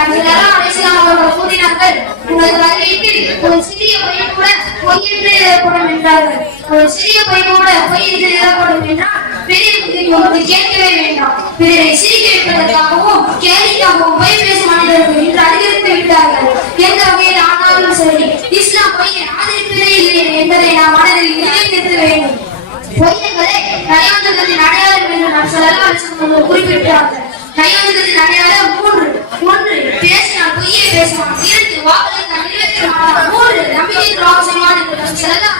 அவர்கள் கூறினார்கள், உங்களது வருகையில் ஒரு சிறிய பையன் கூட பொய் என்று எழுதப்படும் என்றார்கள். ஒரு சிறிய பையன் கூட பொய் என்று எழுதப்படும் என்றால் பெரிய கேட்கவே வேண்டாம். பிறரை சிரிக்க வைப்பதற்காகவும் கேலிக்காகவும் பொய் பேசும் மனிதர்கள் இன்று அதிகரித்து விட்டார்கள். எந்த வகையில் ஆனாலும் சரி, இஸ்லாம் பொய்யை ஆதரிப்பதே இல்லை என்பதை நாம் மனதில் நிலைநிறுத்த வேண்டும். பொய்யங்களே நயோஜகத்தின் அடையாளம் என்று நாம் சொல்லலாம் குறிப்பிட்டார்கள். நயோஜகத்தின் அடையாளம் 3. 1. பேசினால் பொய்யை பேசுவான். 2. வாக்களித்தால் நிறைவேற்ற மாட்டான். 3. நம்பிக்கை துரோகம் செய்வான் என்று நாம் சொல்லலாம்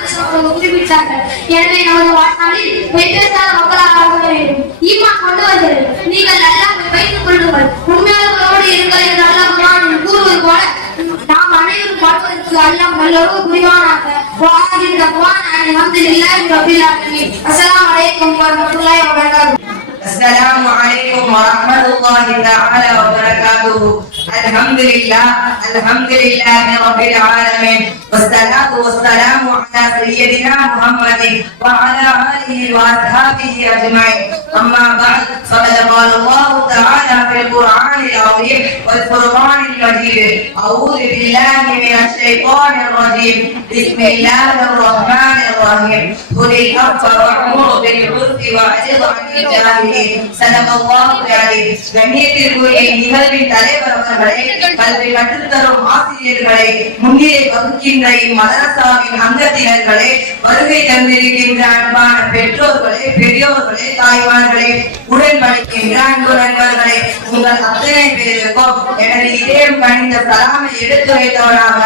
குறிப்பிட்டார்கள். எனவே நமது வாழ்நாளில் பொய் பேசாத மக்களாக ஆக வேண்டும். ஈமான் கொண்டவர்கள் நீங்கள் அல்லாஹ்வை வைத்துக் கொள்ளுங்கள், உண்மையாளர்களோடு இருங்கள் என்று அல்லாஹ் குர்ஆனில் கூறுவது போல நாம் அனைவரும் வாழ்வதற்கு அல்லாஹ் நல்லொரு புரிவானாக. அஸ்ஸலாமு அலைக்கும் வரஹ்மத்துல்லாஹி வபரகாத்துஹு. السلام عليكم ورحمة الله تعالى وبركاته. الحمد لله رب العالمين، والصلاة والسلام على سيدنا محمد وعلى آله وأصحابه أجمعين. أما بعد، فقد قال الله تعالى في القرآن العظيم والفرقان المجيد: أعوذ بالله من الشيطان الرجيم، بسم الله الرحمن الرحيم. قل الحق وأمر بالعرف وأعرض عن الجاهلين. கண்ணியத்திற்குரிய நிகழ்வின் தலைவர் அவர்களே, கல்வி கற்றுத்தரும் ஆசிரியர்களே, முன்னிலை வகுக்கின்ற இம்மதரசாவின் அங்கத்தினர்களே, வருகை தந்திருக்கின்ற அன்பான பெற்றோர்களே, பெரியோர்களே, தாய்மார்களே, உடன் படிக்கின்ற அன்பு நண்பர்களே, உங்கள் அத்தனை பேருக்கும் எனது இதயம் கணிந்த சலாமை எடுத்துரைத்தவனாக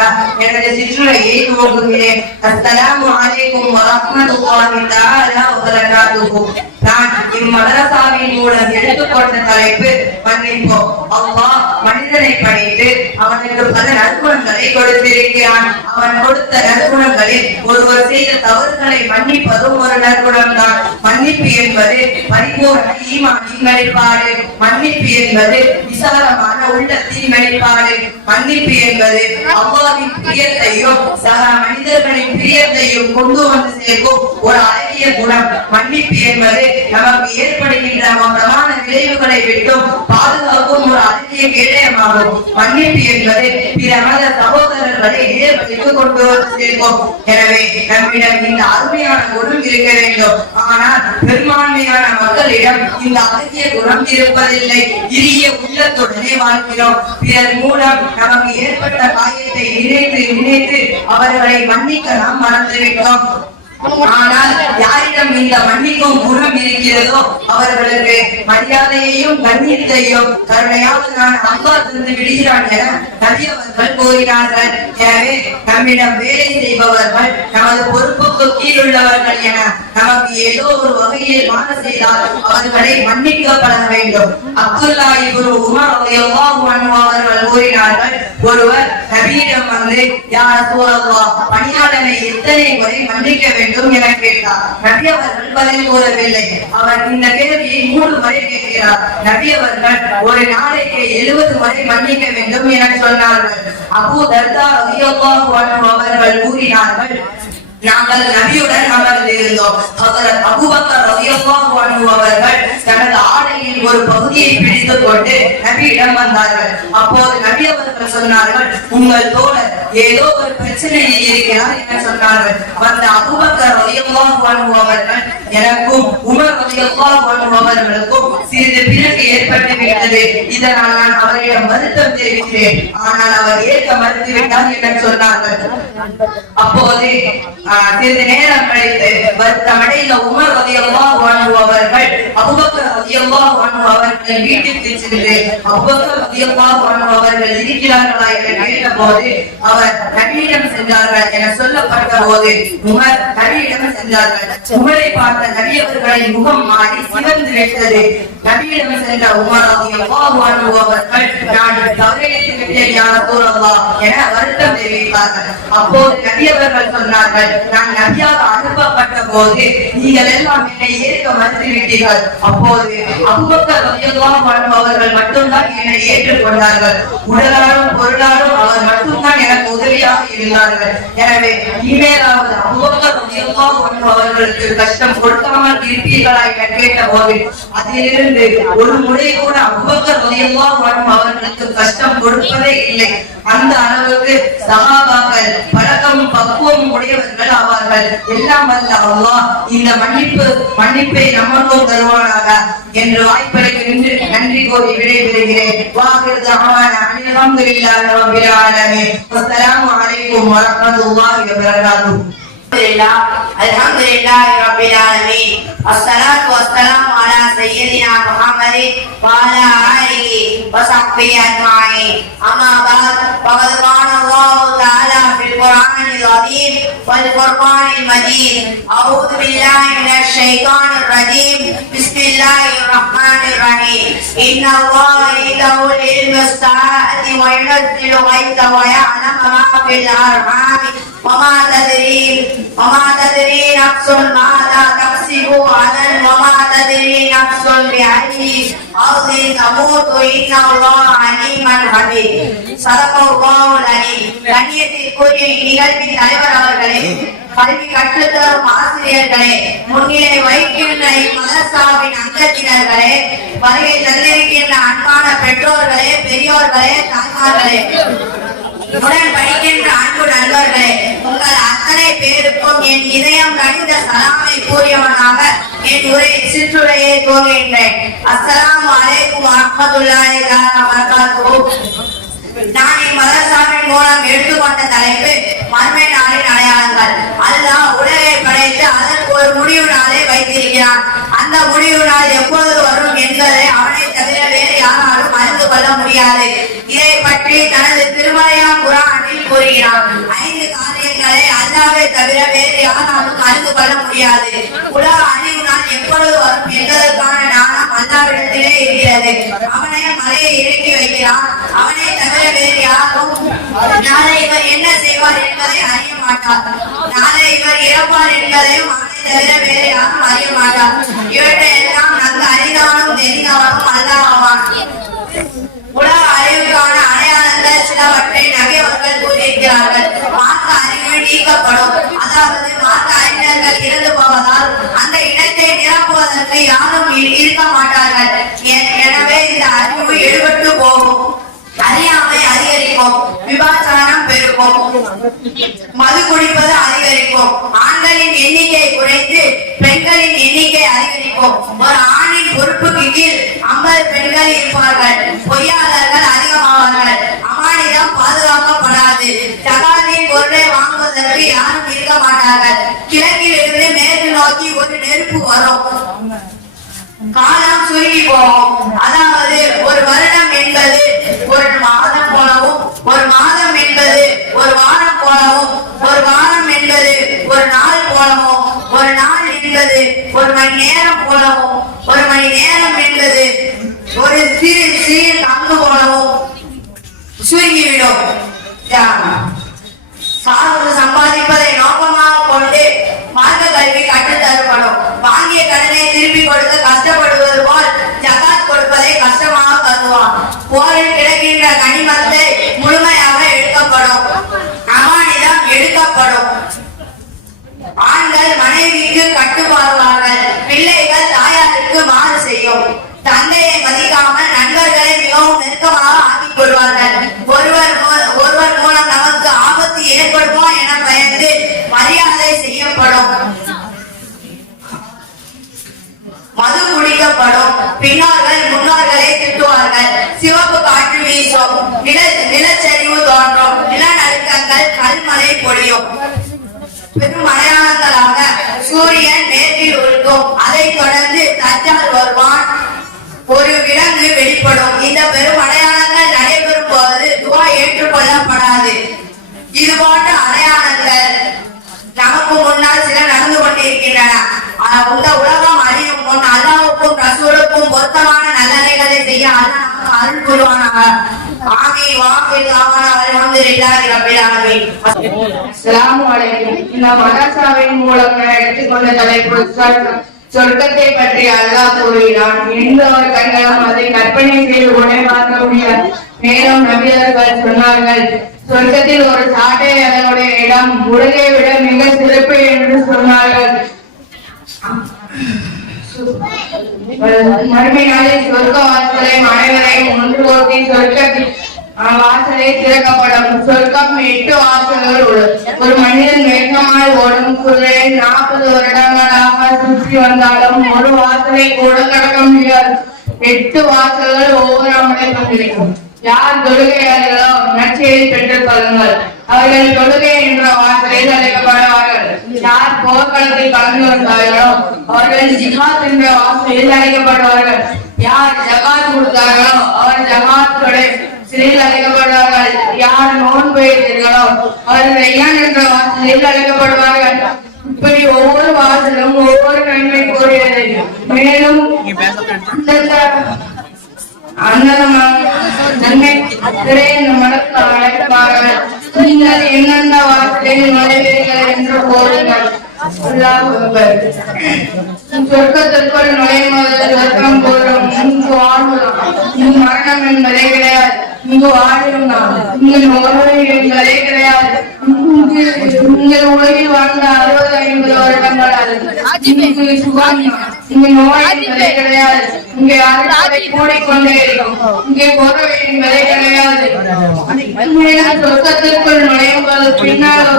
எனது சிற்றுரையை துவங்குகிறேன். அஸ்ஸலாமு அலைக்கும் வரஹ்மத்துல்லாஹி தஆலா வபரகாத்துஹு. நான் இம்மதரசாவின் மூலம் எடுத்துக்கொண்ட தலைப்பு மன்னிப்போம். அல்லாஹ் மனிதனை படைத்து அவனுக்கு பல நற்குணங்களை கொடுத்திருக்கிறான். அவன் கொடுத்த நற்குணங்களில் ஒருவர் செய்த தவறுகளை மன்னிப்பதும் ஒரு நற்குணம் தான். மன்னிப்பு என்பது பரிபூர்ண ஈமானின் வெளிப்பாடு. மன்னிப்பு என்பது விசாலமான உள்ளத்தின் வெளிப்பாடு. மன்னிப்பு என்பது அல்லாஹ்வின் பிரியத்தையும் சக மனிதர்களின் பிரியத்தையும் கொண்டு வந்து சேர்க்கும் ஒரு அழகிய குணம். மன்னிப்பு என்பது நமக்கு ஏற்படுகின்ற மோசமான விளைவுகளை விட்டும் பாதுகாக்கும் ஒரு அழகிய கேடயமாகும். மன்னிப்பு என்பது பிற மத சகோதரர்களை நேர்வழிக்கு கொண்டு வந்து சேர்க்கும். எனவே நம்மிடம் இந்த அருமையான குணம் இருக்க வேண்டும். ஆனால் பெரும்பான்மையான மக்களிடம் இந்த அழகிய குணம் இருப்பதில்லை. இறுகிய உள்ளத்துடனே வாழ்கிறோம். பிறர் மூலம் நமக்கு ஏற்பட்ட காயத்தை நினைத்து நினைத்து அவர்களை மன்னிக்க நாம் மறந்துவிட்டோம். ஆனால் யாரிடம் இந்த மன்னிக்கும் குணம் இருக்கிறதோ அவர்களுக்கு மரியாதையையும் கண்ணியத்தையும் கருணையாக நான் அல்லாஹ் தந்து விடுகிறான் என நபி அவர்கள் கூறினார்கள். எனவே நம்மிடம் வேலை செய்பவர்கள் நமது பொறுப்புக்கு கீழுள்ளவர்கள் என நமக்கு ஏதோ ஒரு வகையில் மான செய்தால் அவர்களை மன்னிக்கப்பட வேண்டும். அப்துல்லா இப்னு உமர் ரலியல்லாஹு அன்ஹு அவர்கள் கூறினார்கள், ஒருவர் நபியிடம் வந்து, யா ரசூலல்லாஹ், பணியாளனை எத்தனை முறை மன்னிக்க வேண்டும் என கேட்டார். நபி அவர்கள் பதில் கூறவில்லை. அவர் இந்த கேள்வியை 3 முறை கேட்கிறார். நபி அவர்கள் ஒரு நாளைக்கு 70 முறை மன்னிக்க வேண்டும் என சொன்னார்கள். அபூ தர்தா ரலியல்லாஹு அன்ஹு அவர்கள் கூறினார்கள், நாங்கள் நபியுடன் அமர்ந்திருந்தோம். ஹஜ்ரத் அபூபக்கர் ரலியல்லாஹு அன்ஹு அவர்கள் தனது ஆடையின் ஒரு பகுதியை பிடித்துக் கொண்டு நபியிடம் வந்தார்கள். அப்போது நபி அவர்கள் சொன்னார்கள், உங்கள் தோழர் ஏதோ ஒரு பிரச்சனையில் இருக்கிறார் என சொன்னார்கள். வந்த அபூபக்கர் ரலியல்லாஹு அன்ஹு அவர்கள், எனக்கும் உமர் ரலியல்லாஹு அன்ஹு அவர்களுக்கும் சிறிது பிணக்கு ஏற்பட்டு விட்டது. இதனால் நான் அவரிடம் வருத்தம் தெரிவித்தேன். ஆனால் அவர் ஏற்க மறுத்துவிட்டார் என சொன்னார்கள். அப்போது சிறிது நேரம் கழித்து வருத்தமடைந்த உமர் ரலியல்லாஹு அன்ஹு அவர்கள் அபூபக்கர் ரலியல்லாஹு அன்ஹு அவர்கள் வீட்டிற்கு சென்று அபூபக்கர் ரலியல்லாஹு அன்ஹு அவர்கள் இருக்கிறார்களா என கேட்டபோது அவர் நபியிடம் சென்றார்கள் என சொல்லப்பட்ட போது உமர் நபியிடம் சென்றார்கள். உமரை பார்த்த நபி அவர்களின் முகம் மாறி சிவந்து விட்டது. நபியிடம் சென்ற உமர் ரலியல்லாஹு அன்ஹு அவர்கள், நான் தவறிழைத்து விட்டேன் யா ரசூலல்லாஹ் என வருத்தம் தெரிவித்தார்கள். அப்போது நபி அவர்கள் சொன்னார்கள், நான் நபியாக அனுப்பப்பட்ட போது நீங்கள் எல்லாம் என்னை ஏற்க மறுத்துவிட்டீர்கள். அப்போது அபூபக்கர் ரலியல்லாஹு அன்ஹு அவர்கள் மட்டும்தான் என்னை ஏற்றுக்கொண்டார்கள். உடலாலும் பொருளாலும் அவர் மட்டும்தான் எனக்கு உதவியாக இருந்தார்கள். எனவே இனிமேலாவது அபூபக்கர் ரலியல்லாஹு அன்ஹு அவர்களுக்கு கஷ்டம் கொடுக்காமல் இருப்பீர்களா என கேட்டபோது அதிலிருந்து ஒரு முறை கூட அபூபக்கர் ரலியல்லாஹு அன்ஹு அவர்களுக்கு கஷ்டம் கொடுப்பதே இல்லை. அந்த அளவுக்கு சஹாபாக்கள் பழக்கமும் பக்குவமும் உடையவர்கள் ஆவார்கள். எல்லாம் வல்ல அல்லாஹ் இந்த மன்னிப்பை நமக்கும் தருவானாக என்று வாய்ப்பளிக்கு நின்று நன்றி கூறி விடைபெறுகிறேன். வாஹிரு தஅவானா அல்ஹம்துலில்லாஹி ரப்பில் ஆலமீன். அஸ்ஸலாமு அலைக்கும் வரஹ்மத்துல்லாஹி வபரகாத்துஹு. Alhamdulillahi Rabbil Alamin. Assalatu wassalamu ala sayyidina Muhammadin wa ala alihi wa sahbihi ajma'in. Amma ba'd, faqad qala Allahu ta'ala fil Qur'anil azim wal Furqanil majid. A'udhu billahi minash shaitanir rajim. Bismillahir rahmanir rahim. Inna Allaha indahu ilmu as-sa'ati wa yunazzilu al-ghaytha wa ya'lamu ma fil arham. وما تدري نفس ماذا تكسب غدا وما تدري نفس بأي أرض تموت إن الله عليم حكيم. صدق الله العليم. கண்ணியத்திற்குரிய நிகழ்வின் தலைவர் அவர்களே, கல்வி கற்றுத்தரும் ஆசிரியர்களே, முன்னிலை வகிக்கின்ற மதரசாவின் அங்கத்தினர்களே, வருகை தந்திருக்கின்ற அன்பான பெற்றோர்களே, பெரியோர்களே, தாய்மார்களே, உடன் படிக்கின்ற அன்பு நண்பர்களே, உங்கள் அத்தனை பேருக்கும் என் இதயம் கணிந்த சலாமை கூறியவனாக என் சிற்றுரையை துவங்குகின்றேன். அஸ்ஸலாமு அலைக்கும் வரஹ்மத்துல்லாஹி வபரகாத்துஹு. நான் இம்மதரசாவின் மூலம் எடுத்துக்கொண்ட தலைப்பு மறுமை நாளின் அடையாளங்கள். அல்லாஹ் உலகை படைத்து அதற்கு ஒரு முடிவு நாளை வைத்திருக்கிறான். அந்த முடிவு நாள் எப்போது வரும் என்பதை அவனை தவிர வேறு யாராலும் அறிந்து கொள்ள முடியாது. இதை பற்றி தனது திருமலையாம் குர்ஆனில் கூறுகிறான். 5 காரியங்களை அல்லாஹ்வை தவிர வேறு யாராலும் அறிந்து கொள்ள முடியாது. உலக அழிவு நாள் எப்பொழுது வரும் என்பதற்கான ஞானம் அல்லாஹ்விடத்திலே இருக்கிறது. அவனே மலையை இறக்கி வைக்கிறான். அவனை தவிர வேறு யாரும் நாளை இவர் என்ன செய்வார் என்பதை அறிய மாட்டார். நாளை இவர் இறப்பார் என்பதையும் அவனை தவிர வேறு யாரும் அறிய மாட்டார். இவற்றை எல்லாம் நன்கு அறிந்தவனும் தெரிந்தவனும் அல்லாஹ் ஆவான். உலக அறிவுக்கான அடையாளங்கள் சிலவற்றை நபி அவர்கள் கூறியிருக்கிறார்கள். மார்க்க அறிவு நீக்கப்படும், அதாவது மார்க்க அறிஞர்கள் இறந்து போவதால் அந்த இடத்தை நிரப்புவதற்கு யாரும் இருக்க மாட்டார்கள். எனவே இந்த அறிவு எடுபட்டு போகும், அறியாமை அதிகரிக்கும், விபச்சாரம் பெருகும், மது குடிப்பது அதிகரிக்கும், ஆண்களின் எண்ணிக்கை குறைந்து பெண்களின் எண்ணிக்கை அதிகரிக்கும். ஒரு ஆணின் பொறுப்புக்கு கீழ் 50 பெண்கள் இருப்பார்கள். பொய்யாளர்கள் அதிகமாவார்கள். அமானிதம் பாதுகாக்கப்படாது. ஜகாத்தின் பொருளை வாங்குவதற்கு யாரும் இருக்க மாட்டார்கள். கிழக்கில் இருந்து மேற்கு நோக்கி ஒரு நெருப்பு வரும். காலம் சுருங்கி போகும். அதாவது ஒரு வருடம் என்பது ஒரு மாதம் போலவும், ஒரு மாதம் என்பது ஒரு வாரம் போலவும், ஒரு வாரம் என்பது ஒரு நாள் போலவும், ஒரு நாள் என்பது ஒரு மணி நேரம் போலவும், ஒரு மணி நேரம் என்பது ஒரு சிறு பங்கு போலவும் சுருங்கிவிடும். சம்பாதிப்பதை நோக்கமாக கொண்டு மார்க்க கல்வி கற்றுத்தரப்படும். வாங்கிய கடனை திருப்பி கொடுக்க கஷ்டப்படுவது போல் ஜகாத் கொடுப்பதை கஷ்டமாக கருதுவான். போரில் கிடைக்கின்ற கனிமத்தை முழுமையாக எடுக்கப்படும். அமானிதம் எடுக்கப்படும். ஆண்கள் மனைவிக்கு கட்டுப்பாடுவார்கள். பிள்ளைகள் தாயாருக்கு மாறு செய்யும். தந்தையை மதிக்காமல் நண்பர்களை மிகவும் நெருக்கமாக ஆக்கிக் கொள்வார்கள். ஒருவர் மூலம் நமக்கு ஆபத்து ஏற்படுமோ என பயந்து மரியாதை செய்யப்படும். மது குடிக்கப்படும். பின்னோர்கள் முன்னோர்களை திட்டுவார்கள். சிவப்பு காற்று வீசும். நிலச்சரிவு தோன்றும். நிலநடுக்கங்கள், கல்மழை பொழியும். பெரும் அடையாளங்களாக சூரியன் மேற்கில் உருக்கும். அதைத் தொடர்ந்து தஜ்ஜால் வருவான். ஒரு விலங்கு வெளிப்படும். இந்த பெரும் அடையாளங்கள் நடைபெறும் போது துவா ஏற்றுக்கொள்ளப்படாது. இது போன்ற அடையாளங்கள் நமக்கு முன்னால் சில நடந்து கொண்டிருக்கின்றன. இந்த உலகம் அழியும் முன் அல்லாஹ்வுக்கும் ரசூலுக்கும் பொருத்தமான நல்லவைகளை செய்ய அல்லாஹ் நமக்கு அருள் புரிவானாக. ஆமீன். வாஹிரு தஅவானா அல்ஹம்துலில்லாஹி ரப்பில் ஆலமீன். அஸ்ஸலாமு அலைக்கும். இந்த மதரசாவின் மூலம் எடுத்துக்கொண்ட தலைப்பு சொர்க்கத்தை பற்றி அல்லாஹ் கூறுகிறான். எந்த ஒரு கண்களும் அதை கற்பனை செய்து உடனே பார்க்க முடியாது. மேலும் நபியர்கள் சொன்னார்கள், சொர்க்கத்தில் ஒரு சாட்டை அதனுடைய இடம் உலகை விட மிக சிறப்பு என்று சொன்னார்கள். மறுமை நாளில் சொர்க்க வாசலை அனைவரையும் ஒன்று கூட்டி சொர்க்கத்தில் வாசலை திறக்கப்படும். சொர்க்கம் 8 வாசல்கள் உள்ளது. ஒரு மனிதன் வேகமாய் ஓடும் குதிரை 40 வருடங்களாக சுற்றி வந்தாலும் ஒரு வாசலை கூட கடக்க முடியாது. 8 வாசல்கள் ஒவ்வொரு அமலையும் கிடைக்கும். யார் தொழுகையாளர்களோ நற்செய்தி பெற்றுக் கொள்ளுங்கள், அவர்கள் தொழுகை என்ற வாசலில் அழைக்கப்படுவார்கள். யார் போர்க்களத்தில் கலந்து கொண்டார்களோ அவர்கள் ஜிஹாத் என்ற வாசலில் அழைக்கப்படுவார்கள். யார் ஜகாத் கொடுத்தார்களோ அவர் ஜகாத்துடைய சிறையில் அழைக்கப்படுவார்கள். யார் நோன்பு வைத்தீர்களோ அவர்கள் ரையான் என்ற வாசலில் அழைக்கப்படுவார்கள். இப்படி ஒவ்வொரு வாசலும் ஒவ்வொரு நன்மை கூறியது. மேலும் நன்மை மனத்தில் அழைப்பார்கள். நீங்கள் எந்தெந்த வாசலில் நுழைவீர்கள் என்று கோருங்கள். சொர்க்கத்திற்குள் நுழையும் போது சொர்க்கம் கூறும், இங்கு வாழ்வுதான், இங்கு மரணம் என்பதே கிடையாது, இங்கு வாழ்வும் தான், இங்கு நோய் என்பதே கிடையாது. நீங்கள் உலகில் வாழ்ந்த 60-50 வருடங்கள் அது. இங்கு சுகம், இங்கு நோய் என்பதே கிடையாது, இங்கே அறுபதை கூடிக்கொண்டே இருக்கும், இங்கே பொறவை என்பதே கிடையாது. சொர்க்கத்திற்குள் நுழையும் போது பின்னால்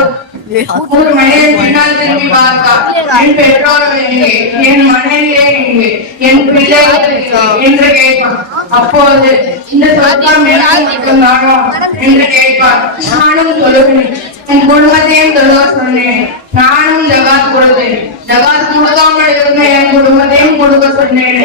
ஒரு மனிதன் பின்னால் திரும்பி பார்த்தார். என் பெற்றோர்கள் எங்கே, என் மனைவியே எங்கே, என் பிள்ளைகள் என்று கேட்பான். அப்போது இந்த சொர்க்கம் மட்டும்தானோ என்று கேட்பார். நானும் சொல்லுகிறேன், என் குடும்பத்தையும் சொல்ல சொன்னேன். நானும் ஜகாத் கொடுத்தேன். ஜகாத் கொடுக்காமல் இருந்த என் குடும்பத்தையும் கொடுக்க சொன்னேன்.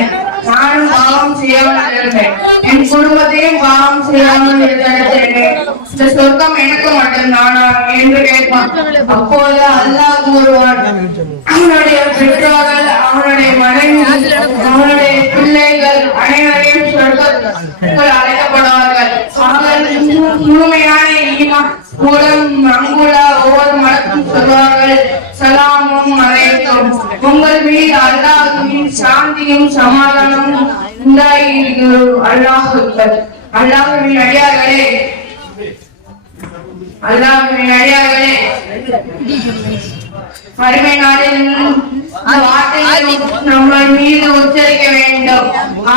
நானும் பாவம் செய்யாமல் இருந்தேன், என் குடும்பத்தையும் பாவம் செய்யாமல் இருந்தேன். இந்த சொர்க்கம் எனக்கு மட்டும்தானா என்று கேட்பான். அப்போது அல்லாஹ் கூறுவான், அவனுடைய பெற்றோர்கள், அவனுடைய மனைவி, அவனுடைய பிள்ளைகள் அனைவரையும் சொர்க்கத்தில் அழைக்கப்படுவார்கள். முழுமையான ஈமான் அங்குள்ள ஒவ்வொரு மலக்கும் சொல்வார்கள், சலாமும் அலைக்கும், உங்கள் மீது அல்லாஹ்வின் சாந்தியும் சமாதானமும் உண்டாயிருக்கிறது. அல்லாஹ்வின் அடியார்களே, அல்லாஹ்வின் அடியார்களே, மறுமை நாளில் வார்த்தையை நம்ம மீது உச்சரிக்க வேண்டும்.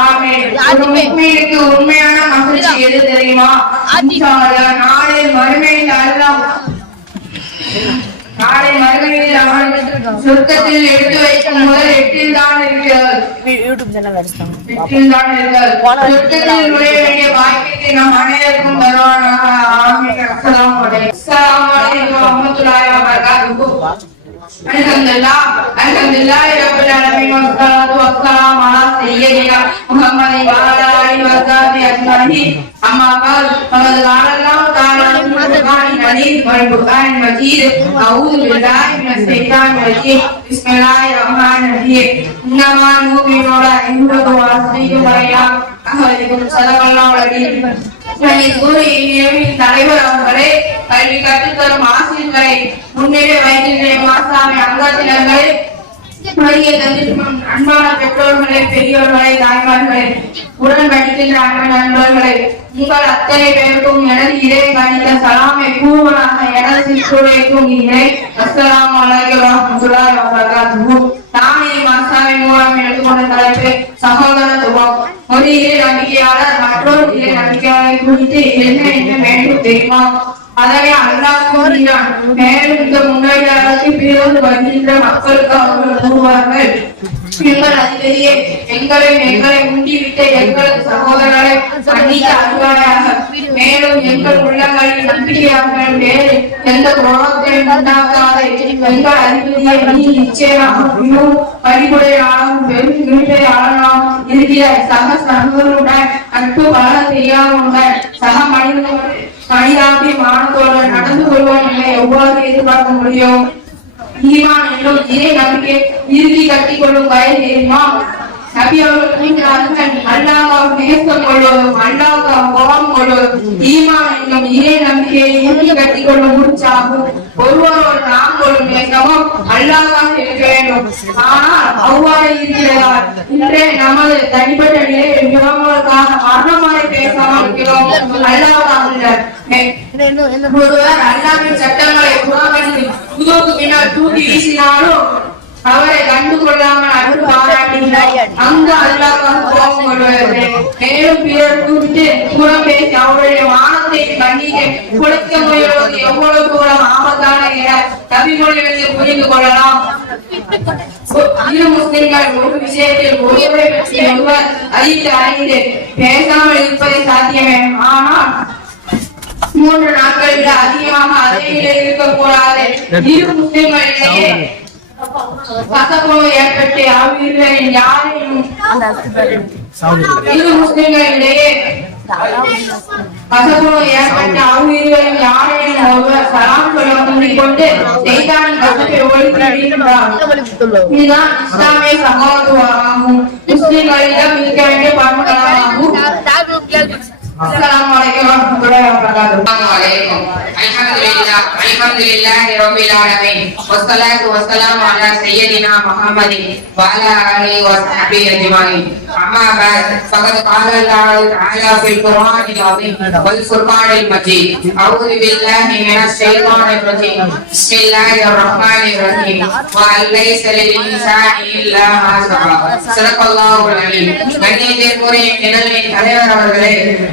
ஆமென். ஒரு முஃமினுக்கு உண்மையான மகிழ்ச்சி எது தெரியுமா? நாளை மறுமையில் அல்லாஹ் நாளை மறுமையில் அவன் சொர்க்கத்தில் எடுத்து வைக்கும் முதல் 8 தான் இருக்கிறது. சொர்க்கத்தில் நுழைய வேண்டிய பாக்கியத்தை நாம் அனைவருக்கும் தருவானாக. ஆமீன். அஸ்ஸலாமு அலைக்கும் வரஹ்மத்துல்லாஹி வபரகாத்துஹு. அல்ஹம்துலில்லாஹி ரப்பில் ஆலமீன் வஸ்ஸலாத்து வஸ்ஸலாமு அலா சய்யிதினா முஹம்மதின் வ அலா ஆலிஹி வ ஸஹ்பிஹி அஜ்மஈன். அம்மா பஅத் ஃபகத் ஸல்லல்லாஹு தஆலா அலைஹி வஸல்லம் வல் குர்ஆனில் மஜீத். அஊது பில்லாஹி மினஷ் ஷைத்தானிர் ரஜீம். பிஸ்மில்லாஹிர் ரஹ்மானிர் ரஹீம். இன்னமா நுமினூன இன்ஹு வஸீது பையா அஹலிக்கும் ஸல்லல்லாஹு அலைஹி வஸல்லம். தலைவர் அவர்களே, கல்வி கற்றுத்தரும் ஆசிரியர்களை, முன்னேறி வைக்கின்ற மாசாமி அங்கத்தினர்களை, அன்பான பெற்றோர்களை, பெரியோர்களை, தாய்மார்களை, உடன் படிக்கின்ற அன்பன் நண்பர்களை, உங்கள் அத்தனை பேருக்கும் எனது இறை கணித்த சலாமை பூவனாக எனது சிற்றுரைக்கும் இறை. அஸ்ஸலாமு அலைக்கும் வரஹ்மத்துல்லாஹி வபரகாத்துஹு. தானே மாசாமி மூலம் எடுத்துக்கொண்ட தலைப்பு சகோதரத்துவம். ஒரு இறை நம்பிக்கையாளர் மற்றொரு இறை நம்பிக்கையாளரை குறித்து என்ன என்ன வேண்டும் தெரியுமா? அதனை அல்லாஹ் கூறினான். மேலும் இந்த முன்னாடி பிறகு வருகின்ற மக்களுக்கு அவர்கள் கூறுவார்கள், எங்கள் அதிபதியே, எங்களை முந்திவிட்ட எங்களது சகோதரரை மன்னித்து அருள்வாயாக. மேலும் எங்கள் உள்ளங்களில் நம்பிக்கையாக வேறு எந்த குரோகத்தையும் உண்டாக்காத எங்கள் அதிபதியை நீ நிச்சயமாக பறிமுறையாளரும் பெரும் கிருபையாளராகவும் இருக்கிற சக சகோதரருடன் நட்பு பலன் செய்யாமல் சக மனிதாபிமானத்தோடு நடந்து கொள்வான் எவ்வாறு எதிர்பார்க்க முடியும்? ஈமான் என்னும் இறை நம்பிக்கை இறுதி கட்டிக் கொள்ளும் வயது தெரியுமா? நபி அவர்கள் அல்லாஹ் நேசம் கொள்வதும் அல்லாஹ் கோபம் கொள்வதும் ஈமான் என்னும் இறை நம்பிக்கையை இறுதி கட்டிக் கொள்ளும் முடிச்சாகும். ஒருவரோடு நாம் கொள்ளும் எண்ணமும் அல்லாஹ்வாக இருக்க வேண்டும். ஆனால் அவ்வாறு இருக்கிறதா? இன்றே நமது தனிப்பட்ட நிலையில் உறவுகளுக்காக மரணமாய் பேசாமல் இருக்கிறோம். ஒருவர் அல்லாஹ்வின் சட்டங்களை புறக்கணித்து புதுவுக்கு பின்னால் தூக்கி வீசினாலும் அவரை கண்டு கொள்ளாமல் அன்பு பாராட்டினார். அங்கு அல்லாஹ்வாக கோபம் கொள்வது. மேலும் பிறர் குறித்து புறம் பேசி அவருடைய மானத்தை கண்டித்து குலைக்க முயல்வது எவ்வளவு தூரம் ஆபத்தான என நபிமொழிகளிலிருந்து புரிந்து கொள்ளலாம். இரு முஸ்லிம்கள் ஒரு விஷயத்தில் ஒருவரை பற்றி ஒருவர் அறிந்து அறிந்து பேசாமல் இருப்பது சாத்தியமே. ஆனால் 3 நாட்களை விட அதிகமாக அதே நிலையில் இருக்கக்கூடாது. இரு முஸ்லிம்களிடையே கசப்புணர்வு ஏற்பட்டு அவ்விருவரில் யாரையும் இரு முஸ்லிம்களிடையே கசப்புணர்வு ஏற்பட்டு அவ்விருவரில் யாரையும் ஒருவர் சலாம் சொல்ல கொண்டு சைத்தானின் கசப்பை ஒழிக்கிறார். இதுதான் இஸ்லாமிய சமத்துவமாகும். முஸ்லிம்களிடம் இருக்க வேண்டிய பண்புகளாகும். Assalamualaikum warahmatullahi wabarakatuh. Assalamualaikum. Alhamdulillahi rabbil alamin. Wassalatu wassalamu ala sayyidina Muhammadin wa ala alihi wa sahbihi ajma'in. Amma ba'd. Faqad qala Allah ta'ala fil Qur'anil azim wal furqanil majid. A'udzu billahi minash shaitanir rajim. Bismillahir rahmanir rahim. Wa laysa lil insani illa ma sa'a. Sadaqallahul alim. கண்ணியத்திற்குரிய நிழலின் தலைவர் அவர்களே,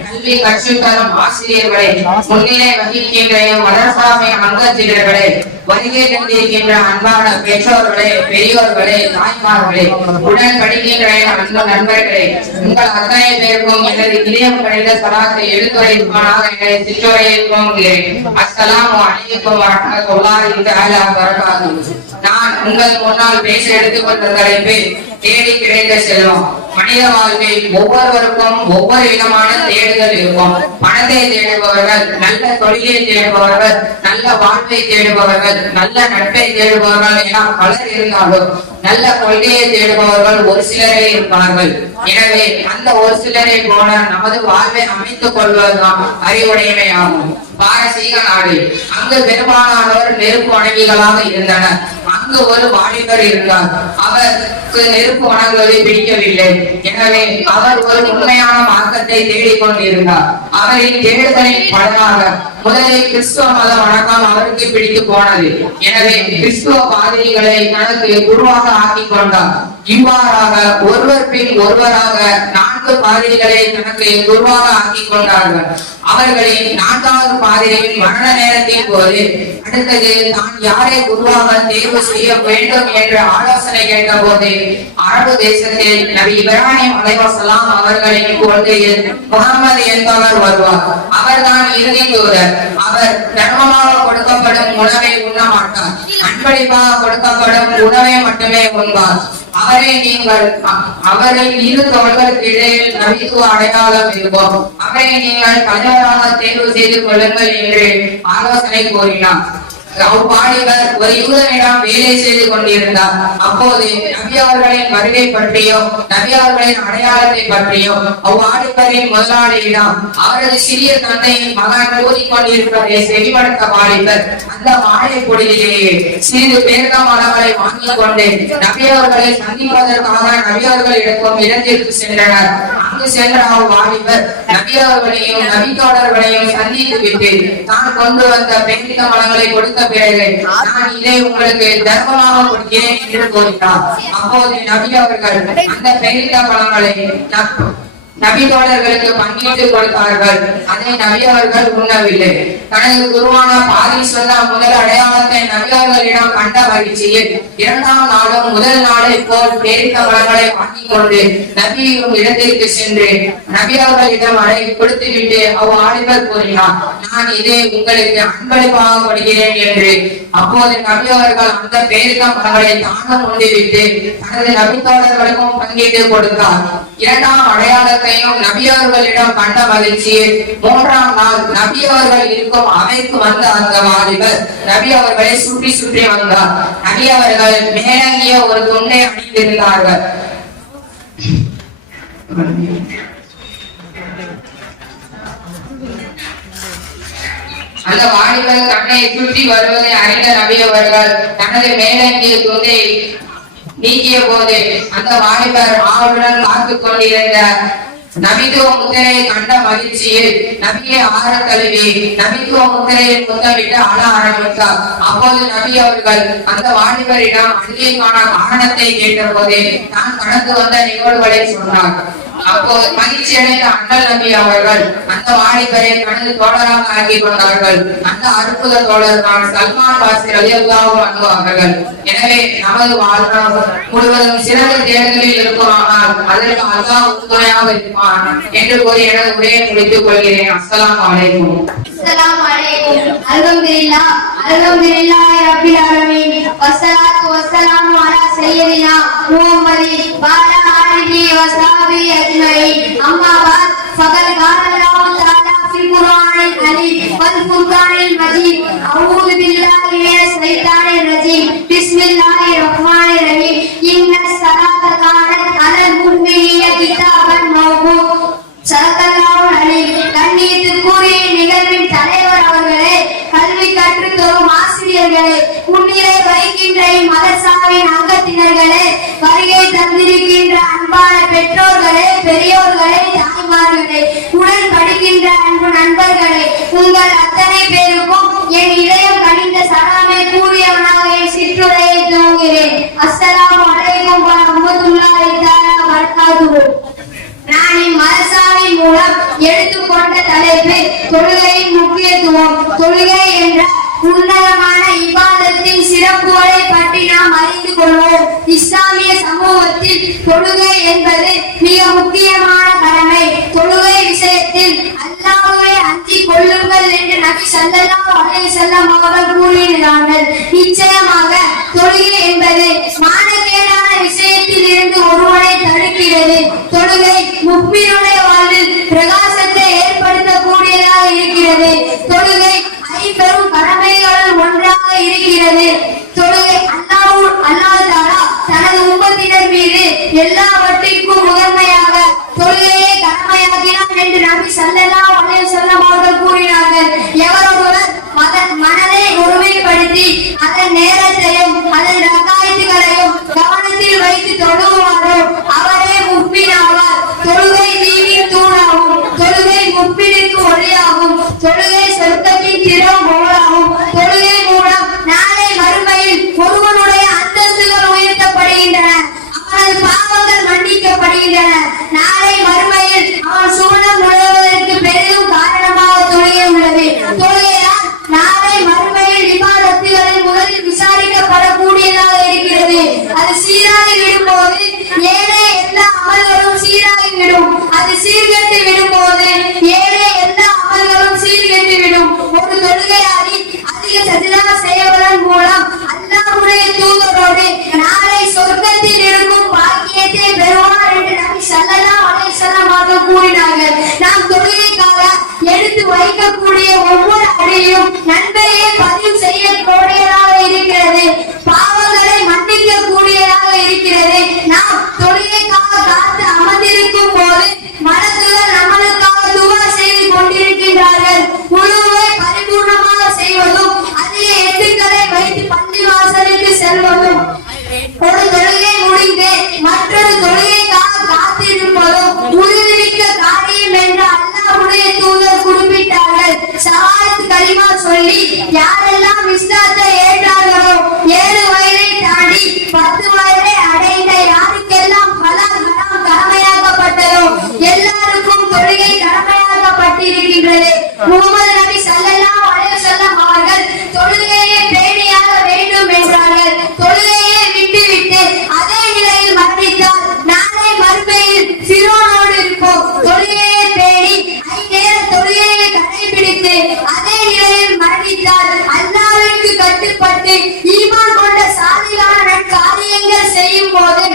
கல்வி கற்றுத்தரும் ஆசிரியர்களே, முன்னிலை வகிக்கின்ற மதரசாவை அங்கத்தினர்களே, வருகை தந்திருக்கின்ற அன்பான பெற்றோர்களே, பெரியோர்களே, தாய்மார்களே, உடன் படிக்கின்ற அன்பு நண்பர்களே, உங்கள் அத்தனை பேருக்கும் எனது இதயம் கணித சலாத்தை எடுத்துரைப்பானாக எனது சிற்றுரையில் துவங்குகிறேன். அஸ்ஸலாமு அலைக்கும் வரஹ்மத்துல்லாஹி தஆலா வபரகாத்துஹு. நான் உங்கள் முன்னால் பேச எடுத்துக்கொண்ட தலைப்பு தேடி கிடைத்த செல்வம். மனித வாழ்வில் ஒவ்வொருவருக்கும் ஒவ்வொரு விதமான தேடுதல் இருக்கும். பணத்தை தேடுபவர்கள், நல்ல தொழிலை தேடுபவர்கள், நல்ல வாழ்வை தேடுபவர்கள், நல்ல நட்பை தேடுபவர்கள் என பலர் இருந்தாலும் நல்ல கொள்கையை தேடுபவர்கள் ஒரு சிலரே இருப்பார்கள். எனவே அந்த ஒரு சிலரை போல நமது வாழ்வை அமைத்துக் கொள்வதுதான் அறிவுடைமை ஆகும். பாரசீக நாடு, அங்கு பெரும்பாலானோர் நெருப்பு வணங்கிகளாக இருந்தனர். அங்கு ஒரு வாலிபர் இருந்தார். அவருக்கு நெருப்பு வணங்குவதை பிடிக்கவில்லை. எனவே அவர் ஒரு உண்மையான மார்க்கத்தை தேடிக்கொண்டிருந்தார். அவரின் தேடுதலின் பலனாக முதலில் கிறிஸ்துவ மத வணக்கம் அவருக்கு பிடித்து போனது. எனவே கிறிஸ்துவ பாதிரிகளை தனக்கு குருவாக ஆக்கிக் கொண்டார். இவ்வாறாக ஒருவர் பின் ஒருவராக 4 பாதிரிகளை தனக்கு குருவாக ஆக்கிக் கொண்டார்கள். அவர்களின் 4வது பாதிரியின் மரண நேரத்தின் போது அடுத்தது தான் யாரை குருவாக தேர்வு செய்ய வேண்டும் என்ற ஆலோசனை கேட்ட போது அரபு தேசத்தில் நபி இப்ராஹிம் அலைஹிஸ்ஸலாம் அவர்களின் கொள்கையில் முகமது என்பவர் வருவார். அவர்தான் இறுதி தூதர். அவர் தர்மமாக கொடுக்கப்படும் உணவை உண்ண மாட்டார். அன்பளிப்பாக கொடுக்கப்படும் உணவை மட்டுமே உண்பார். அவரை இரு தோள்களுக்கு இடையில் நபித்துவ அடையாளம் இருக்கும். அவரை நீங்கள் தலைவராக தேர்வு செய்து கொள்ளுங்கள் என்று ஆலோசனை கூறினார். அவ்வாடிவர் ஒரு யூதனிடம் வேலை செய்து கொண்டிருந்தார். அப்போது நபி அவர்களின் வருகை பற்றியோ நபி அவர்களின் அடையாளத்தை பற்றியோ அவ்வாடிவரின் முதலாளியிடம் அவரது சிறிய தந்தையின் மகன் கூறிக்கொண்டிருப்பதை செவிமடுத்த வாலிபர் அந்த மாலை பொழுதிலேயே சிறிது பேரிடம் அளவுகளை வாங்கிக் கொண்டு நபி அவர்களை சந்திப்பதற்காக நபி அவர்களிடக்கும் இடத்திற்கு சென்றனர். அங்கு சென்ற அவ்வாலிபர் நபி அவர்களையும் நபி தோழர்களையும் சந்தித்து விட்டு தான் கொண்டு வந்த பேரிட மலங்களை கொடுத்த பிறகு நான் இதை உங்களுக்கு தர்மமாக கொடுக்கிறேன் என்று கூறினார். அப்போது நபி அவர்கள் அந்த பேரிட பழங்களை நபி தோழர்களுக்கு பங்கிட்டு கொடுத்தார்கள். அதை நபி அவர்கள் உண்ணவில்லை. தனது குருவான பாதி சொன்ன முதல் அடையாளத்தை நபி அவர்களிடம் கண்ட மகிழ்ச்சியில் 2ஆம் நாளும் முதல் நாளை போல் பேரிட்ட பழங்களை வாங்கிக் கொண்டு நபியும் இடத்திற்கு சென்று நபி அவர்களிடம் அதை கொடுத்துவிட்டு அவ்வாலிபர் கூறினார், நான் இதை உங்களுக்கு அன்பளிப்பாக கொடுக்கிறேன் என்று. அப்போது நபி அவர்கள் அந்த பேரிட்ட பழங்களை தானம் உண்டுவிட்டு தனது நபி தோழர்களுக்கும் பங்கிட்டு கொடுத்தார். 2ஆம் அடையாளத்தையும் நபி அவர்களிடம் கண்ட மகிழ்ச்சியில் 3ஆம் நாள் நபி அவர்கள் இருக்கும் அவைக்கு வந்த அந்த வாலிபர் நபி அவர்களை சுற்றி சுற்றி வந்தார். நபி அவர்கள் மேலங்கிய ஒரு துண்டை அணிந்திருந்தார்கள். அந்த வாலிபர் தன்னை சுற்றி வருவதை அறிந்த நபி அவர்கள் தனது மேலங்கிய துண்டை நீக்கிய போது அந்த வாலிபர் ஆவலுடன் காத்துக் கொண்டிருந்த நபித்துவ முத்திரையை கண்ட மகிழ்ச்சியில் நபியை ஆற தழுவி நபித்துவ முத்திரையை முத்தமிட்டு அழ ஆரம்பித்தார். அப்போது நபி அவர்கள் அந்த வாலிபரிடம் அழுகைக்கான காரணத்தை கேட்ட போது தான் கடந்து வந்த நிகழ்வுகளை சொன்னார். அப்போது மகிழ்ச்சி அடைந்த அண்ணல் நபி அவர்கள் அந்த வாலிபரை தனது தோழராக ஆக்கிக் கொண்டார்கள். அந்த அற்புத தோழர்களான சல்மான் பாசி ரலியல்லாஹு அன்ஹு அவர்கள். எனவே நமது வாழ்நாள் முழுவதும் சிறந்த தேர்தலில் இருக்குமானால் அதற்கு அல்லாஹ் உறுதுணையாக இருப்பான் என்று கூறி எனது உரையை முடித்துக் கொள்கிறேன். அஸ்ஸலாமு அலைக்கும். அஸ்ஸலாமு அலைக்கும். அல்ஹம்துலில்லாஹ் அல்ஹம்துலில்லாஹி ரப்பில் ஆலமீன் வஸ்ஸலாத்து வஸ்ஸலாமு அலா சய்யிதினா முஹம்மதின் வ அலா ஆலிஹி வ ஸஹ்பிஹி அஜ்மஈன். அம்மா பஅத் ஃபகத் கால அல்லாஹு தஆலா ஃபில் குர்ஆனில் அலீம் வல் ஃபுர்கானில் மஜீத். அஊது பில்லாஹி மினஷ் ஷைத்தானிர் ரஜீம். பிஸ்மில்லாஹிர் ரஹ்மானிர் ரஹீம். இன்னஸ் ஸலாத கானத் அலல் முஃமினீன கிதாபன் மவ்கூத். ஸல்லல்லாஹு அலைஹி. கண்ணியத்துக்குரிய நிகழ்வின் தலைவர் அவர்களே, கல்வி கற்றுத் தரும் ஆசிரியர்களே, முன்னிலை வகிக்கின்ற மதரசாவின் அங்கத்தினர்களே, வருகை தந்திருக்கின்ற அன்பான பெற்றோர்களே, பெரியோர்களே, தாய்மார்களே, உடன் படிக்கின்ற அன்பு நண்பர்களே, உங்கள் அத்தனை பேருக்கும் என் இதயம் கனிந்த சலாமை கூறியவனாக என் சிற்றுரையை துவங்குகிறேன். அஸ்ஸலாமு அலைக்கும் வ ரஹ்மத்துல்லாஹி தஆலா வ பரகாத்துஹு. நான் இம்மதரசாவின் மூலம் எடுத்துக்கொண்ட தலைப்பு தொழுகையின் முக்கியத்துவம். தொழுகை என்ற உன்னதமான இபாதத்தின் சிறப்புகளை பற்றி நாம் அறிந்து கொள்வோம். இஸ்லாமிய சமூகத்தில் தொழுகை என்பது மிக முக்கியமான கடமை. தொழுகை விஷயத்தில் அல்லாஹ்வை அஞ்சிக் கொள்ளுங்கள் என்று நபி ஸல்லல்லாஹு அலைஹி வஸல்லம் அவர்கள் கூறினார்கள். நிச்சயமாக தொழுகை என்பது மானக்கேடான விஷயத்தில் இருந்து ஒருவனை தடுக்கிறது. தொழுகை முஃமினுடைய வாழ்வில் பிரகாசத்தை ஏற்படுத்தக்கூடியதாக இருக்கிறது. தொழுகை ஐம்பெரும் கடமைகளுள் ஒன்றாக இருக்கிறது. தொழுகை அல்லாஹ் தஆலா தனது உம்மத்தினர் மீது எல்லாவற்றிற்கும் முதன்மையாக தொழுகையை கடமையாக்கினார் என்று நபி ஸல்லல்லாஹு அலைஹி வஸல்லம் அவர்கள் கூறினார்கள். எவரொருவர் மனதை ஒருமைப்படுத்தி அதன் நேரத்தையும் அதன் ரகாயத்துகளையும் கவனத்தில் வைத்து தொழுவாரோ அவரே முஃமின் ஆவார். தொழுகை தீனின் தூணாகும். தொழுகை முஃமினுக்கு ஒளியாகும். தொழுகை சொர்க்கத்தின் திறவுகோலாகும். தொழுகை மூலம் நாளை மறுமையில் ஒருவனுடைய அந்தஸ்துகள் உயர்த்தப்படுகின்றன. அவனது பாவங்கள் மன்னிக்கப்படுகின்றன. நாளை மறுமையில் அவன் சுவனம் நுழைவதற்கு பெரிதும் காரணமாக தொழுகை உள்ளது. தொழுகையால் நாளை மறுமையில் இபாதத்துகளில் முதலில் விசாரிக்கப்படக்கூடியதாக இருக்கிறது. அது சீராகி விடும்போது ஏழை எல்லா அமல்களும் சீராகி விடும். அது சீர்கெட்டு விடும்போது ஏழை எல்லா அமல்களும் சீர்கெட்டு விடும். ஒரு தொழுகையாளி அதிக சஜ்தா செய்வதன் மூலம் அல்லாஹ்வுடைய தூதரோடு நாளை சொர்க்கத்தில் இருக்கும் பாக்கியத்தை பெறுவார் என்று நபி ஸல்லல்லாஹு அலைஹி வஸல்லம் அவர்கள் கூறினார்கள். நாம் தொழுகைக்காக எடுத்து வைக்கக்கூடிய ஒவ்வொரு அடியும் நன்மையை பதிவு செய்யக்கூடியதாக இருக்கிறது. பாவங்களை மன்னிக்க கூடியதாக இருக்கிறது. நாம் தொழுகைக்காக காத்து அமர்ந்திருக்கும் போது மலக்குகள் நம்மளுக்காக துவா செய்து கொண்டிருக்கின்றார்கள். உணவை பரிபூர்ணமாக செய்வதும் அதிக எட்டுக்களை வைத்து பள்ளி வாசலுக்கு செல்வதும் ஒரு தொழுகை முடிந்து மற்றொரு தொழுகைக்காக காத்திருப்பதும் உறுதிமிக்க காரியம் என்று அல்லாஹ்வுடைய தூதர் குறிப்பிட்டார்கள். ஷஹாதத் கலிமா சொல்லி யாரெல்லாம் இஸ்லாத்தை ஏற்றார்களோ 7 வயதை தாண்டி 10 வயதை அடைந்த யாருக்கெல்லாம் ஹலால் ஹராம் கடமையாக்கப்பட்டதோ எல்லாருக்கும் தொழுகை கடமையாக்கப்பட்டிருக்கின்றது. முஹம்மது நபி ஸல்லல்லாஹு அலைஹி வஸல்லம் அவர்கள் தொழுகையை பேணியாக வேண்டும் என்றார்கள். தொழுகையை விட்டுவிட்டு அதே நிலையில் மரணித்தால் நாளை மறுமையில் ஃபிரௌனோடு இருப்போம். தொழுகையை பேணி 5 நேர தொழுகையை கடைபிடித்து அதே நிலையில் மரணித்தால் அல்லாஹ்விற்கு கட்டுப்பட்டு ஈமான் கொண்ட சாலிகான காரியங்கள் செய்யும் போது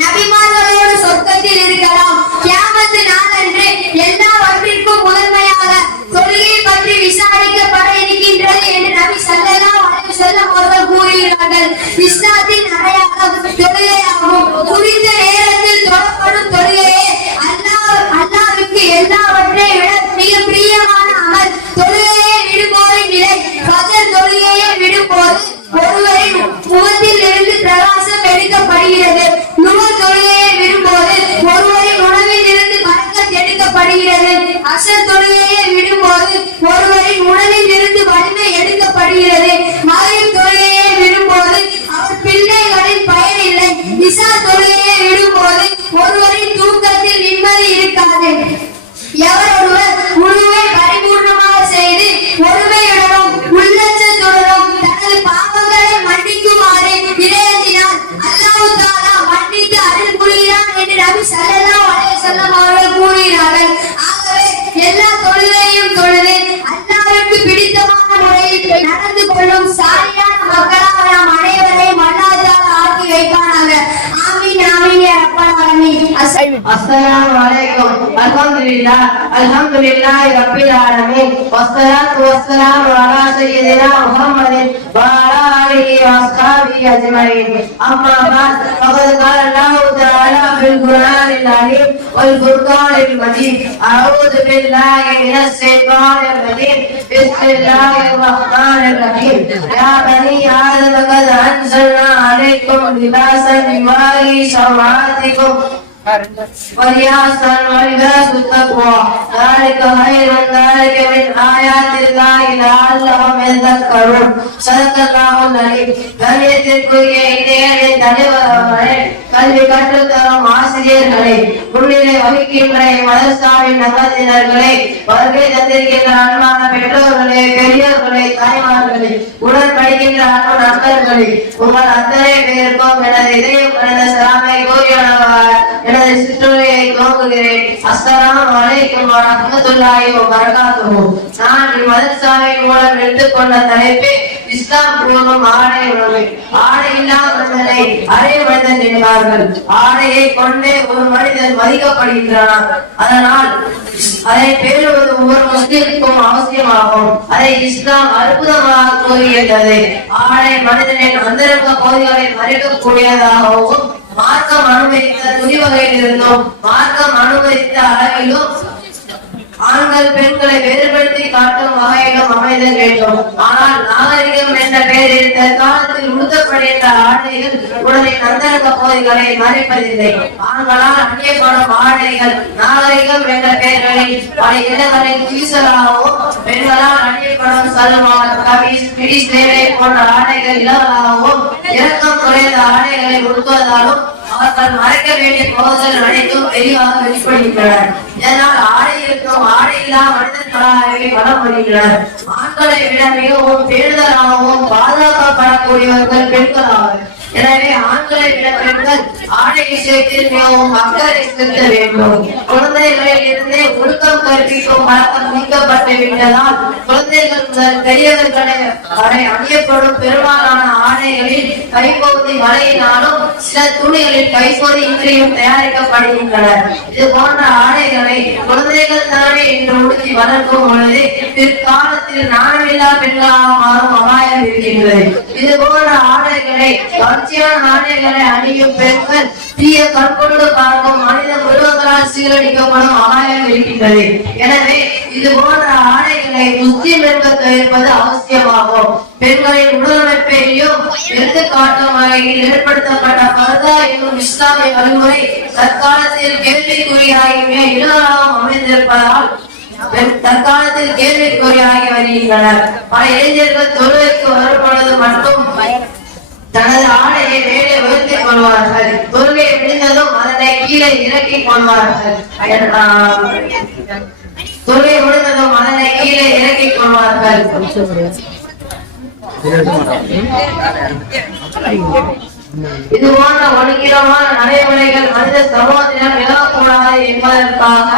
நபிமார்களோடு சொர்க்கத்தில் இருக்கலாம். கியாமத் நாளன்று எல்லாவற்றிற்கும் முதன்மையாக தொழுகை அசர் தொழுகையை விடும்போது ஒருவரின் உடலில் இருந்து வலிமை எடுக்கப்படுகிறது. மகரிப் தொழுகையை விடும்போது அவர் பிள்ளைகளின் பயன் இல்லை. இசா தொழுகையை விடும்போது ஒருவரின் தூக்கத்தில் நிம்மதி இருக்காது. எவர் ஒருவர் உழுவை பரிபூர்ணமாக செய்து ஒருமையுடனும் உள்ளச்சத்துடனும் தனது பாவங்களை மன்னிக்குமாறு இறையத்தினால் அல்லாஹ் தஆலா மன்னித்து அருள் புரிகிறான் என்று நபி ஸல்லல்லாஹு அலைஹி வஸல்லம் அவர்கள் கூறுகிறார்கள். ஆகவே எல்லா தொழுகையும் தொழுது அல்லாஹ்வுக்கு பிடித்தமான முறையில் நடந்து கொள்ளும் சாலியான மக்களாக நாம் அனைவரையும் அல்லாஹ் தஆலா ஆக்கி வைப்பானாக. ஆமீன் ஆமீன் யா ரப்பல் ஆலமீன். அஸ்ஸலாமு அலைக்கும். அல்ஹம்துலில்லாஹி ரப்பில் ஆலமீன். வஸ்ஸலாத்து வஸ்ஸலாமு அலா சய்யிதினா முஹம்மதின் வ அலா ஆலிஹி வ அஸ்ஹாபிஹி அஜ்மஈன். அம்மா பஅத். ஃபகத் قال الله تعالى في القرآن العظيم والفرقان المجيد. أعوذ بالله من الشيطان الرجيم. بسم الله الرحمن الرحيم. يا بني آدم قد أنزلنا عليكم لباسا يواري سوآتكم ولباسا ولباس التقوى ذلك خير ذلك من آيات الله لعلهم يذكرون. صدق الله العظيم. கண்ணியத்திற்குரிய இடையரின் தலைவர் அவர்களே, கல்வி கற்றுத்தரும் ஆசிரியர்களே, முன்னிலை வகிக்கின்ற மதரசாவின் நகரத்தினர்களே, வருகை தந்திருக்கின்ற அன்பான பெற்றோர்களே, பெரியோர்களே, தாய்மார்களே, உடன் படிக்கின்ற அன்பு நண்பர்களே, உங்கள் அத்தனை பேருக்கும் எனது இதயம் கலந்த சலாமை எனது சிற்றுரையை துவங்குகிறேன். அஸ்ஸலாமு அலைக்கும் வ ரஹ்மத்துல்லாஹி வ பரகாத்துஹு. நான் மதரசாவின் மூலம் எடுத்துக்கொண்ட தலைப்பு இஸ்லாம் கூறும் ஆடை உணவு. ஆடை இல்லா மனிதனை அரை மனிதன் என்பார்கள். ஆடையை கொண்டே ஒரு மனிதன் மதிக்கப்படுகின்றான். அதனால் அதை பேணுவது ஒவ்வொரு முஸ்லிமுக்கும் அவசியமாகும். அதை இஸ்லாம் அற்புதமாக கூறுகின்றது. ஆடை மனிதனின் அந்தரங்க பகுதிகளை மறைக்கக்கூடியதாகவும் மார்க்கம் அனுமதித்த துணிவகையில் இருந்தும் மார்க்கம் அனுமதித்த அளவிலும் ஆண்கள் பெண்களை வேறுபடுத்தி காட்டும் வகையிலும் அமைதல் வேண்டும். ஆனால் நாகரிகம் என்ற பெயரில் தற்காலத்தில் உடுத்தப்படுகின்ற ஆடைகள் உடலின் அந்தரங்க பகுதிகளை மறைப்பதில்லை. ஆண்களால் அணியப்படும் ஆடைகள் நாகரிகம் என்ற பெயர்களில் பல இடங்களில் வீசலாகவும், பெண்களால் அணியப்படும் சல்வார், கமீஸ், பிடி சேவை போன்ற ஆடைகள் இலவலாகவும், இறக்கம் குறைந்த ஆடைகளை உடுத்துவதாலும் அவர்கள் மறைக்க வேண்டிய பகுதிகள் அனைத்தும் தெளிவாக வெளிப்படுகின்றனர். இதனால் ஆடை இருக்கும் ஆடை இல்லா மனிதர்களாகவே வளப்படுகின்றனர். ஆண்களை விட மிகவும் பேணுதலாகவும் பாதுகாக்கப்படக்கூடியவர்கள் பெண்கள் ஆவர். எனவே ஆண்களை விட பெண்கள் ஆடை விஷயத்தில் மிகவும் அக்கறை செலுத்த வேண்டும். குழந்தைகளில் இருந்தே ஒழுக்கம் கற்பிக்கும் பழக்கம் நீக்கப்பட்டு விட்டதால் குழந்தைகள் முதல் பெரியவர்களை வரை அணியப்படும் பெரும்பாலான ஆடைகளில் கைப்பகுதி வலையினாலும் சில துணிகளில் கைப்பகுதி இன்றியும் தயாரிக்கப்படுகின்றன. இது போன்ற ஆடைகளை குழந்தைகள் தானே என்று உடுத்தி வளர்க்கும் பொழுது பிற்காலத்தில் நாணமில்லா பெண்களாக மாறும் அபாயம் இருக்கின்றது. இது போன்ற ஆடைகளை ஆடைகளை அணியும் பெண்கள் தீய கற்கொண்டு பார்க்கும் மனித உருவங்களால் சீரழிக்கப்படும் அபாயம் இருக்கின்றது. எனவே இது போன்ற ஆடைகளை முஸ்லிம் இருப்பது அவசியமாகும். பெண்களின் உடலமைப்பையும் எடுத்துக்காட்டும் வகையில் ஏற்படுத்தப்பட்ட பர்தா என்னும் இஸ்லாமிய வழிமுறை தற்காலத்தில் கேள்விக்குறியாகிய இளவலாகவும் அமைந்திருப்பதால் தற்காலத்தில் கேள்விக்குறியாகி வருகின்றனர். பல இளைஞர்கள் தொழுகைக்கு வரும்பொழுது மட்டும் தனது ஆடையை மேலே உயர்த்திக் கொள்வார்கள். தொழுகை முடிந்ததும் அதனை கீழே இறக்கிக் கொள்வார்கள். தொழுகை முடிந்ததும் அதனை கீழே இறக்கிக் கொள்வார்கள். இது போன்ற ஒழுங்கிடமான நடைமுறைகள் மனித சமூகத்திடம் நிலவக்கூடாது என்பதற்காக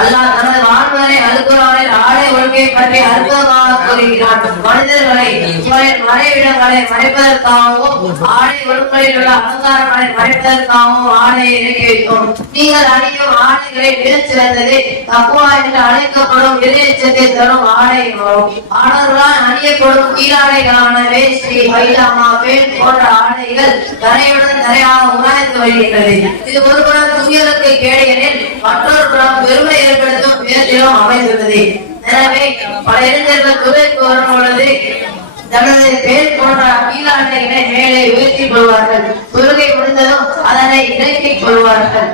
அல்லாஹ் தனது வாழ்வரை அல்குர்ஆனில் ஆடை ஒழுங்கை பற்றி அற்புதமாக கூறுகிறார். மனிதர்களை இவரின் மறைவிடங்களை மறைப்பதற்காகவும் ஆடை ஒழுங்குகளில் உள்ள அலங்காரங்களை மறைப்பதற்காகவும் ஆடையை இறக்கி வைத்தோம். நீங்கள் அணியும் ஆடைகளை மிகச்சிறந்தது தக்வா என்று அழைக்கப்படும் இறையச்சத்தை தரும் ஆடைகளும் ஆடவர்களால் அணியப்படும் கீழாடைகளான வேஷ்டி, பைஜாமா, பேண்ட் போன்ற ஆடைகள் தரையுடன் தரையாக உராய்ந்து வருகின்றது. இது ஒருபுறம் துணிகளுக்கு கேடையெனில் மற்றொரு புறம் பெருமை ஏற்படுத்தும் முயற்சியும் அமைந்துள்ளது. எனவே பல இளைஞர்கள் துறைக்கு வரும் பொழுது தனது பேர் போன்ற கீழாடைகளை மேலே உயர்த்திக் கொள்வார்கள். தொழுகை முடிந்ததும் அதனை இறக்கிக் கொள்வார்கள்,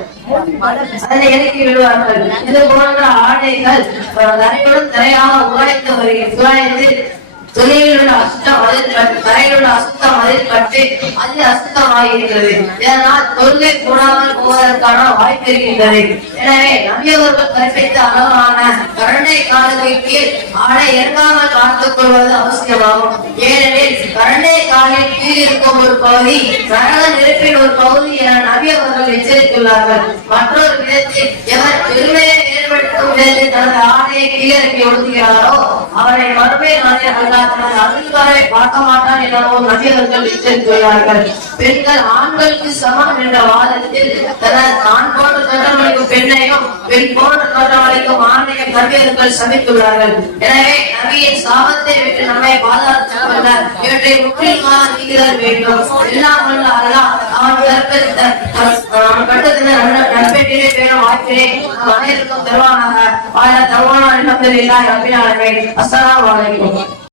அதனை இறக்கி விடுவார்கள். இது போன்ற ஆடைகள் தரையுடன் தரையாக உராய்ந்து துணியில் உள்ள அசுத்தம் அதில் பட்டு தரையில் உள்ள அசுத்தம் அதில் பட்டு அது அசுத்தமாகியிருக்கிறது. இதனால் தொழுகை கூடாமல் போவதற்கான வாய்ப்பு இருக்கின்றது. எனவே நபியவர்கள் கற்பித்த அளவான கருணை காலுக்கு கீழ் ஆடை இறங்காமல் பார்த்துக் கொள்வது அவசியமாகும். ஏனெனில் கருணை காலின் கீழ் இருக்கும் ஒரு பகுதி நரக நெருப்பின் ஒரு பகுதி என நபியவர்கள் எச்சரித்துள்ளார்கள். மற்றொரு விதத்தில் எவர் பெருமையை ஏற்படுத்தும் விதத்தில் தனது ஆடையை கீழிறக்கி ஒடுக்குகிறாரோ அவரை மறுமை நாளில் தனது அருள்காரை பார்க்க மாட்டான் எனவும் நபியவர்கள் எச்சரித்துள்ளார்கள். பெண்கள் ஆண்களுக்கு சமம் என்ற வாதத்தில் தனது ஆண் போன்ற தோற்றமளிக்கும் பெண்ணையும் பெண் போன்ற தோற்றமளிக்கும் ஆணையும் நபியவர்கள் சமைத்துள்ளார்கள். எனவே நபியின் சாபத்தை விட்டு நம்மை பாதுகாத்துக் கொள்ள இவற்றை முற்றிலுமாக நீக்குதல் வேண்டும். எல்லாம் வல்ல அல்லாஹ் அவன் கட்டத்தின நட்பெற்றிலே பேரும் வாய்ப்பினை அனைவருக்கும் தருவானாக. அல்ஹம்துலில்லாஹி ரப்பில் ஆலமீன். அஸ்ஸலாமு அலைக்கும்.